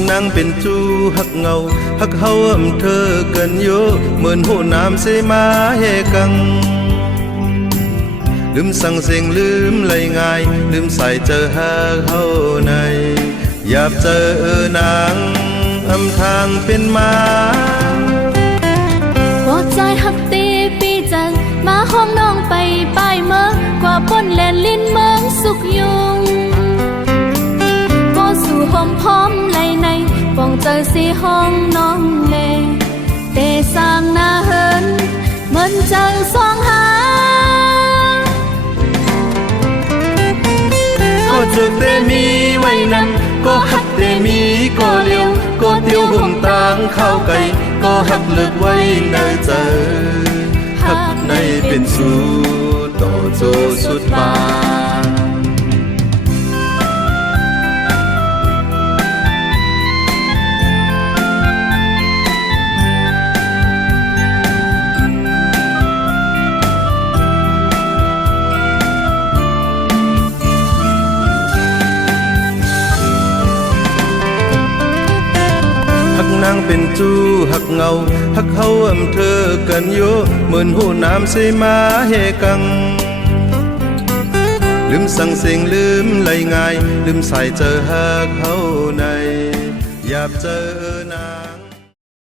นา nàng bên c ักเ ắ c ngầu h ắ อ hâu âm thơ cần yo mơn hồ nam xê m มา ê c กังลืมสั่งเสียงลืมไหลง่ายลืมใส่เจอหาเฮ้าในอยากเจออนางอำทางเป็นมาเจสีห้องน้องเลเตสร้างนาเฮิน มันเจอสองหา ก็จุดเตมีไว้นั้น ก็หักเตมีก็เลี้ยว ก็เตียวหุ่มตางเข้าไกลก็หักเลือกไว้นใเจอหักในเป็นสูตต่อโจสุดมานางเป็นจูหักเงาหักเขาอำเธอกันโยเหมือนหูน้ำใส่มาเฮกัง ลืมสั่งเสียงลืมไหลง่ายลืมใส่เจอหักเขาใน อยากเจอ